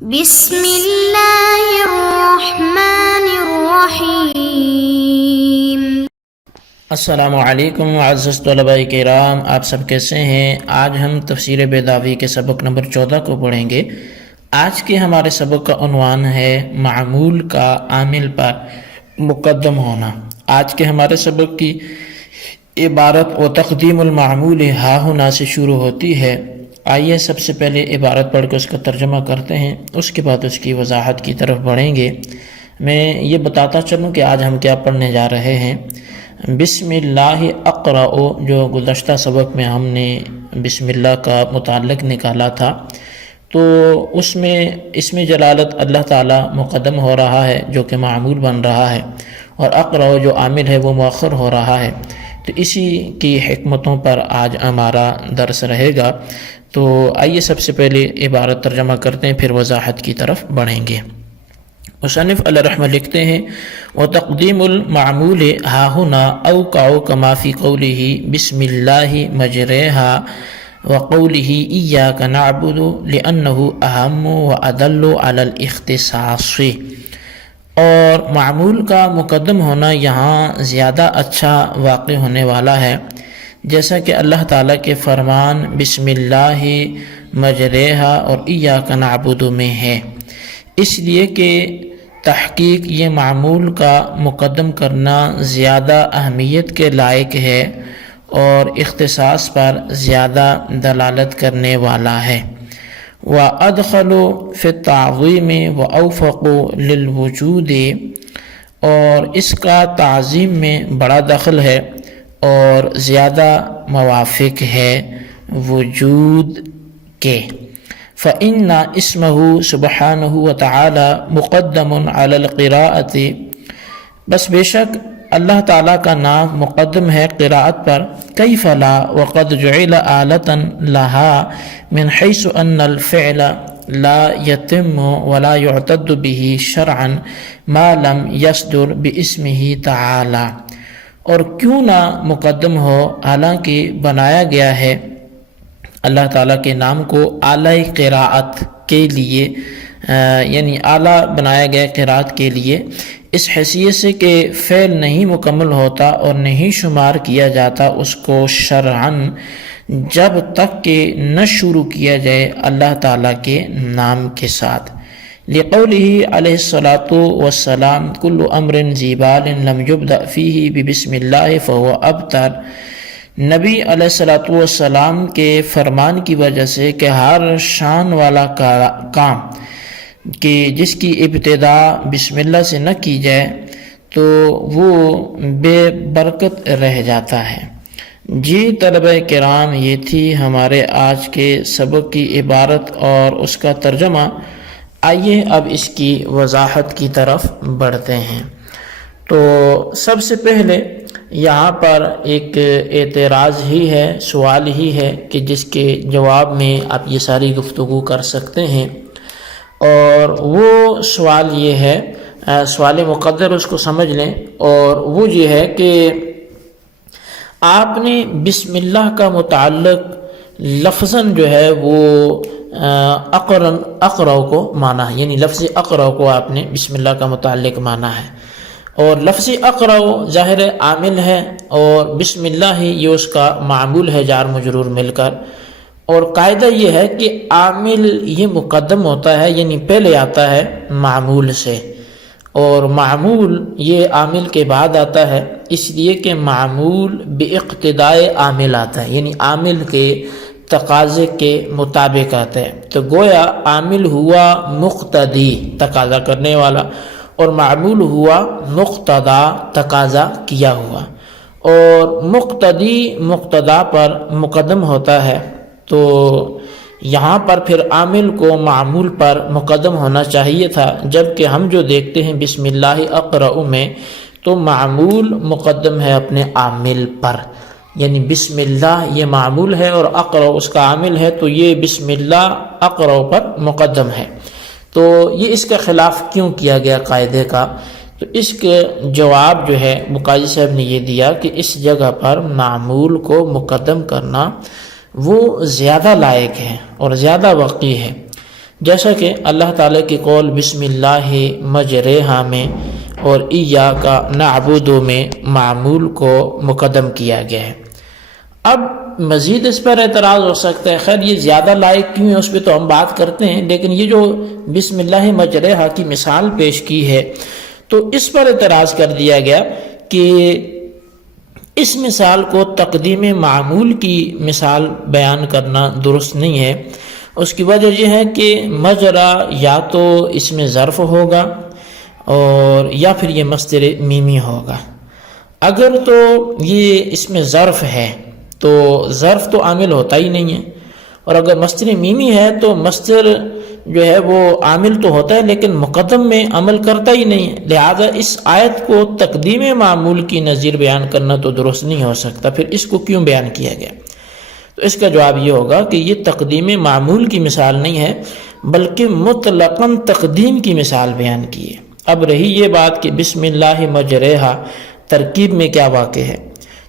بسم اللہ الرحمن الرحیم۔ السلام علیکم معزز طلباء کرام، آپ سب کیسے ہیں؟ آج ہم تفسیر بیضاوی کے سبق نمبر 14 کو پڑھیں گے۔ آج کے ہمارے سبق کا عنوان ہے معمول کا عامل پر مقدم ہونا۔ آج کے ہمارے سبق کی عبارت و تقدیم المعمول ہا ہنا سے شروع ہوتی ہے۔ آئیے سب سے پہلے عبارت پڑھ کے اس کا ترجمہ کرتے ہیں، اس کے بعد اس کی وضاحت کی طرف بڑھیں گے۔ میں یہ بتاتا چلوں کہ آج ہم کیا پڑھنے جا رہے ہیں۔ بسم اللہ اقرأ، جو گزشتہ سبق میں ہم نے بسم اللہ کا متعلق نکالا تھا، تو اس میں جلالت اللہ تعالیٰ مقدم ہو رہا ہے جو کہ معمول بن رہا ہے، اور اقرأ جو عامل ہے وہ مؤخر ہو رہا ہے۔ تو اسی کی حکمتوں پر آج ہمارا درس رہے گا۔ تو آئیے سب سے پہلے عبارت ترجمہ کرتے ہیں، پھر وضاحت کی طرف بڑھیں گے۔ مصنف علیہ رحمہ لکھتے ہیں: وتقدیم المعمول ہا ہنا اوقع کما فی قولہ بسم اللہ مجریہا وقولہ ایاک نعبد لأنہ اہم وادل علی الاختصاص۔ اور معمول کا مقدم ہونا یہاں زیادہ اچھا واقع ہونے والا ہے، جیسا کہ اللہ تعالیٰ کے فرمان بسم اللہ مجریہا اور ایاک نعبد میں ہے، اس لیے کہ تحقیق یہ معمول کا مقدم کرنا زیادہ اہمیت کے لائق ہے اور اختصاص پر زیادہ دلالت کرنے والا ہے۔ وَأَدْخَلُ فِي التَّعْظِيمِ وَأَوْفَقُ لِلْوُجُودِ، اور اس کا تعظیم میں بڑا دخل ہے اور زیادہ موافق ہے وجود کے۔ فَإِنَّ اسمہ سبحانہ وتعالی مقدم علی القراءۃ، بس بے شک اللہ تعالیٰ کا نام مقدم ہے قراءت پر۔ کیف لا وقد جعل آلۃ لہا من حیث ان الفعل لا یتم ولا یعتد به شرعا ما لم یصدر باسمہ تعالی، اور کیوں نہ مقدم ہو، حالانکہ بنایا گیا ہے اللہ تعالیٰ کے نام کو اعلی قراءت کے لیے، یعنی اعلیٰ بنایا گیا قراءت کے لیے، اس حیثیت سے کہ فعل نہیں مکمل ہوتا اور نہیں شمار کیا جاتا اس کو شرعاً، جب تک کہ نہ شروع کیا جائے اللہ تعالیٰ کے نام کے ساتھ۔ لقولہ علیہ الصلاۃ والسلام کل امر ذی بال لم یبدأ فیہ ببسم اللہ فہو ابتر، نبی علیہ الصلاۃ والسلام کے فرمان کی وجہ سے کہ ہر شان والا کام کہ جس کی ابتدا بسم اللہ سے نہ کی جائے تو وہ بے برکت رہ جاتا ہے۔ جی طلبہ کرام، یہ تھی ہمارے آج کے سبق کی عبارت اور اس کا ترجمہ۔ آئیے اب اس کی وضاحت کی طرف بڑھتے ہیں۔ تو سب سے پہلے یہاں پر ایک اعتراض ہی ہے، سوال ہی ہے کہ جس کے جواب میں آپ یہ ساری گفتگو کر سکتے ہیں، اور وہ سوال یہ ہے، سوال مقدر اس کو سمجھ لیں، اور وہ یہ ہے کہ آپ نے بسم اللہ کا متعلق لفظاً جو ہے وہ اقرأ کو مانا ہے، یعنی لفظ اقرأ کو آپ نے بسم اللہ کا متعلق مانا ہے، اور لفظ اقرأ ظاہر عامل ہے اور بسم اللہ ہی یہ اس کا معمول ہے، جار مجرور مل کر۔ اور قاعدہ یہ ہے کہ عامل یہ مقدم ہوتا ہے، یعنی پہلے آتا ہے معمول سے، اور معمول یہ عامل کے بعد آتا ہے، اس لیے کہ معمول باقتداء عامل آتا ہے، یعنی عامل کے تقاضے کے مطابق آتا ہے۔ تو گویا عامل ہوا مقتدی، تقاضا کرنے والا، اور معمول ہوا مقتدا، تقاضا کیا ہوا، اور مقتدی مقتدا پر مقدم ہوتا ہے۔ تو یہاں پر پھر عامل کو معمول پر مقدم ہونا چاہیے تھا، جبکہ ہم جو دیکھتے ہیں بسم اللہ اقرأ میں تو معمول مقدم ہے اپنے عامل پر، یعنی بسم اللہ یہ معمول ہے اور اقرأ اس کا عامل ہے، تو یہ بسم اللہ اقرأ پر مقدم ہے۔ تو یہ اس کا خلاف کیوں کیا گیا قاعدے کا؟ تو اس کے جواب جو ہے قاضی صاحب نے یہ دیا کہ اس جگہ پر معمول کو مقدم کرنا وہ زیادہ لائق ہے اور زیادہ وقوع ہے، جیسا کہ اللہ تعالیٰ کی قول بسم اللہ مجریہا میں اور ایاک نعبد میں معمول کو مقدم کیا گیا ہے۔ اب مزید اس پر اعتراض ہو سکتا ہے، خیر یہ زیادہ لائق کیوں ہے اس پہ تو ہم بات کرتے ہیں، لیکن یہ جو بسم اللہ مجریہا کی مثال پیش کی ہے تو اس پر اعتراض کر دیا گیا کہ اس مثال کو تقدیم معمول کی مثال بیان کرنا درست نہیں ہے۔ اس کی وجہ یہ ہے کہ مجرا یا تو اس میں ظرف ہوگا اور یا پھر یہ مصدر میمی ہوگا۔ اگر تو یہ اس میں ظرف ہے تو ظرف تو عامل ہوتا ہی نہیں ہے، اور اگر مصدر میمی ہے تو مصدر جو ہے وہ عامل تو ہوتا ہے لیکن مقدم میں عمل کرتا ہی نہیں ہے، لہذا اس آیت کو تقدیم معمول کی نظیر بیان کرنا تو درست نہیں ہو سکتا، پھر اس کو کیوں بیان کیا گیا؟ تو اس کا جواب یہ ہوگا کہ یہ تقدیم معمول کی مثال نہیں ہے بلکہ مطلقاً تقدیم کی مثال بیان کی ہے۔ اب رہی یہ بات کہ بسم اللہ مجریہا ترکیب میں کیا واقع ہے،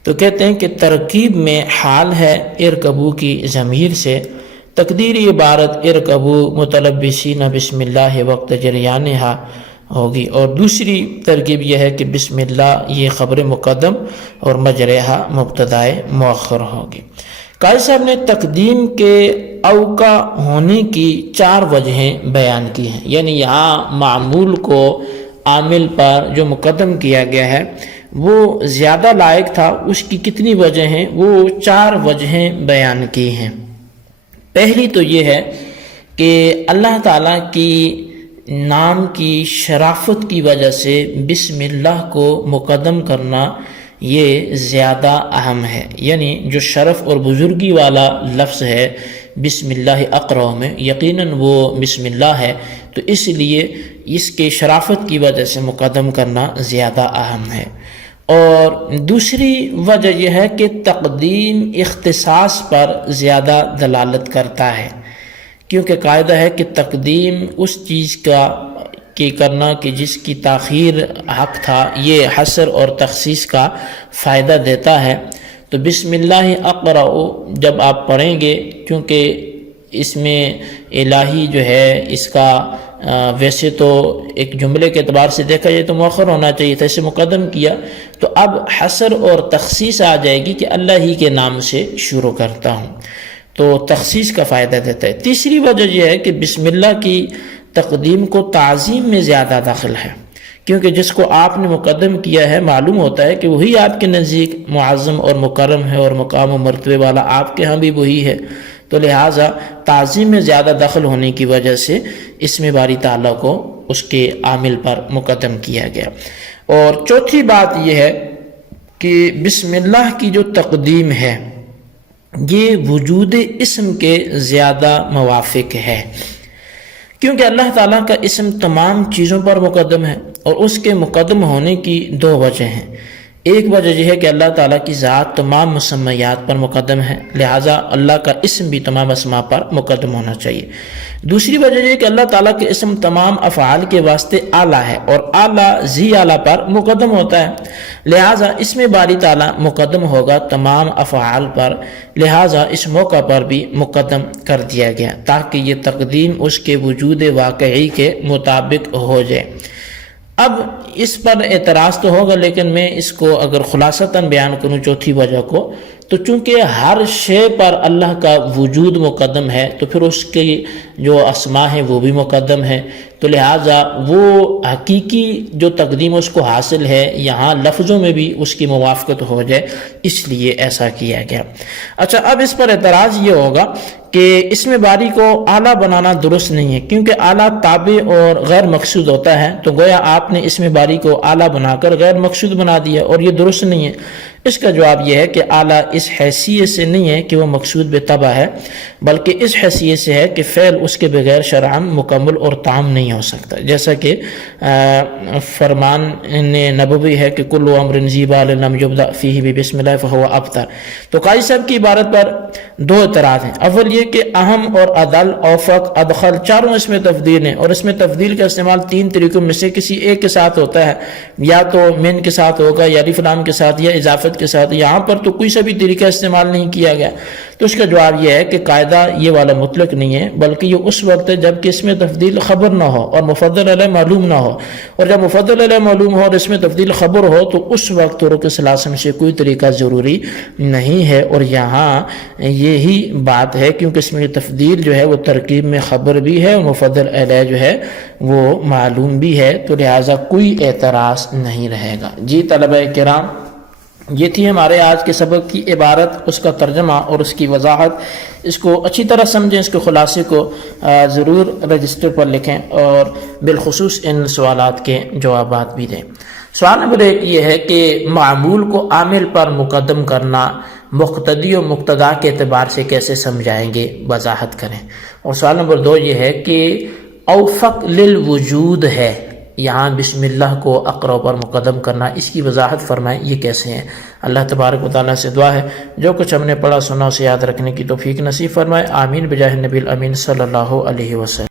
تو کہتے ہیں کہ ترکیب میں حال ہے ارکبو کی ضمیر سے، تقدیری عبارت ارکبو متلبسین بسم اللہ وقت جریانہا ہوگی، اور دوسری ترکیب یہ ہے کہ بسم اللہ یہ خبر مقدم اور مجریہا مبتدائے مؤخر ہوگی۔ قاضی صاحب نے تقدیم کے اوقع ہونے کی 4 وجہیں بیان کی ہیں، یعنی یہاں معمول کو عامل پر جو مقدم کیا گیا ہے وہ زیادہ لائق تھا، اس کی کتنی وجہ ہیں؟ وہ 4 وجہیں بیان کی ہیں۔ پہلی تو یہ ہے کہ اللہ تعالیٰ کی نام کی شرافت کی وجہ سے بسم اللہ کو مقدم کرنا یہ زیادہ اہم ہے، یعنی جو شرف اور بزرگی والا لفظ ہے بسم اللہ اقرأ میں یقیناً وہ بسم اللہ ہے، تو اس لیے اس کے شرافت کی وجہ سے مقدم کرنا زیادہ اہم ہے۔ اور دوسری وجہ یہ ہے کہ تقدیم اختصاص پر زیادہ دلالت کرتا ہے، کیونکہ قاعدہ ہے کہ تقدیم اس چیز کا کی کرنا کہ جس کی تاخیر حق تھا، یہ حصر اور تخصیص کا فائدہ دیتا ہے۔ تو بسم اللہ اقرأ جب آپ پڑھیں گے، کیونکہ اس میں الہی جو ہے اس کا ویسے تو ایک جملے کے اعتبار سے دیکھا جائے تو مؤخر ہونا چاہیے تھا، اسے مقدم کیا تو اب حصر اور تخصیص آ جائے گی کہ اللہ ہی کے نام سے شروع کرتا ہوں، تو تخصیص کا فائدہ دیتا ہے۔ تیسری وجہ یہ ہے کہ بسم اللہ کی تقدیم کو تعظیم میں زیادہ داخل ہے، کیونکہ جس کو آپ نے مقدم کیا ہے معلوم ہوتا ہے کہ وہی آپ کے نزدیک معظم اور مکرم ہے اور مقام و مرتبے والا آپ کے ہاں بھی وہی ہے، تو لہٰذا تعظیم میں زیادہ دخل ہونے کی وجہ سے اسم باری تعالیٰ کو اس کے عامل پر مقدم کیا گیا۔ اور چوتھی بات یہ ہے کہ بسم اللہ کی جو تقدیم ہے یہ وجود اسم کے زیادہ موافق ہے، کیونکہ اللہ تعالیٰ کا اسم تمام چیزوں پر مقدم ہے، اور اس کے مقدم ہونے کی 2 وجہ ہیں۔ ایک وجہ یہ ہے کہ اللہ تعالیٰ کی ذات تمام مسمیات پر مقدم ہے، لہٰذا اللہ کا اسم بھی تمام اسماء پر مقدم ہونا چاہیے۔ دوسری وجہ یہ ہے کہ اللہ تعالیٰ کے اسم تمام افعال کے واسطے اعلیٰ ہے، اور اعلیٰ ذی اعلیٰ پر مقدم ہوتا ہے، لہٰذا اسم باری تعالیٰ مقدم ہوگا تمام افعال پر، لہٰذا اس موقع پر بھی مقدم کر دیا گیا تاکہ یہ تقدیم اس کے وجود واقعی کے مطابق ہو جائے۔ اب اس پر اعتراض تو ہوگا، لیکن میں اس کو اگر خلاصتاً بیان کروں چوتھی وجہ کو، تو چونکہ ہر شے پر اللہ کا وجود مقدم ہے تو پھر اس کی جو اسماء ہیں وہ بھی مقدم ہے، تو لہٰذا وہ حقیقی جو تقدیم اس کو حاصل ہے یہاں لفظوں میں بھی اس کی موافقت ہو جائے، اس لیے ایسا کیا گیا۔ اچھا، اب اس پر اعتراض یہ ہوگا کہ اسم باری کو اعلیٰ بنانا درست نہیں ہے، کیونکہ اعلیٰ تابع اور غیر مقصود ہوتا ہے، تو گویا آپ نے اسم باری کو اعلیٰ بنا کر غیر مقصود بنا دیا، اور یہ درست نہیں ہے۔ اس کا جواب یہ ہے کہ اعلیٰ اس حیثیت سے نہیں ہے کہ وہ مقصود بے طبع ہے، بلکہ اس حیثیت سے ہے کہ فعل اس کے بغیر شرعاً مکمل اور تام نہیں ہو سکتا، جیسا کہ فرمان نبوی ہے کہ کل امر ذی بال لم یبدأ فیہ بسم اللہ فہو ابتر۔ تو قاضی صاحب کی عبارت پر 2 اعتراض ہیں۔ اول یہ کہ اہم اور عدل، اوفق، ادخل چاروں اس میں تفضیل ہیں، اور اس میں تفضیل کا استعمال 3 طریقوں میں سے کسی ایک کے ساتھ ہوتا ہے، یا تو من کے ساتھ ہوگا، یا الف لام کے ساتھ، یا اضافت کے ساتھ۔ یہاں پر تو کوئی سا بھی طریقہ استعمال نہیں کیا گیا، تو اس کا جواب یہ ہے کہ قاعدہ یہ والا مطلق نہیں ہے، بلکہ یہ اس وقت ہے جب کہ اس میں تفضیل خبر نہ ہو اور مفضل علیہ معلوم نہ ہو، اور جب مفضل علیہ معلوم ہو اور اس میں تفضیل خبر ہو تو اس وقت طرق ثلاثہ میں سے کوئی طریقہ ضروری نہیں ہے۔ اور یہاں یہی بات ہے، کیونکہ اس میں تفضیل جو ہے وہ ترکیب میں خبر بھی ہے اور مفضل علیہ جو ہے وہ معلوم بھی ہے، تو لہٰذا کوئی اعتراض نہیں رہے گا۔ جی طلبہ کرام، یہ تھی ہمارے آج کے سبق کی عبارت، اس کا ترجمہ اور اس کی وضاحت۔ اس کو اچھی طرح سمجھیں، اس کے خلاصے کو ضرور رجسٹر پر لکھیں اور بالخصوص ان سوالات کے جوابات بھی دیں۔ سوال نمبر 1 یہ ہے کہ معمول کو عامل پر مقدم کرنا مقتدی و مقتدا کے اعتبار سے کیسے سمجھائیں گے، وضاحت کریں۔ اور سوال نمبر 2 یہ ہے کہ اوفق للوجود ہے، یہاں بسم اللہ کو اقرا پر مقدم کرنا، اس کی وضاحت فرمائیں یہ کیسے ہیں۔ اللہ تبارک و تعالیٰ سے دعا ہے جو کچھ ہم نے پڑھا سنا اسے یاد رکھنے کی توفیق نصیب فرمائے، آمین بجاہ نبی الامین صلی اللہ علیہ وسلم۔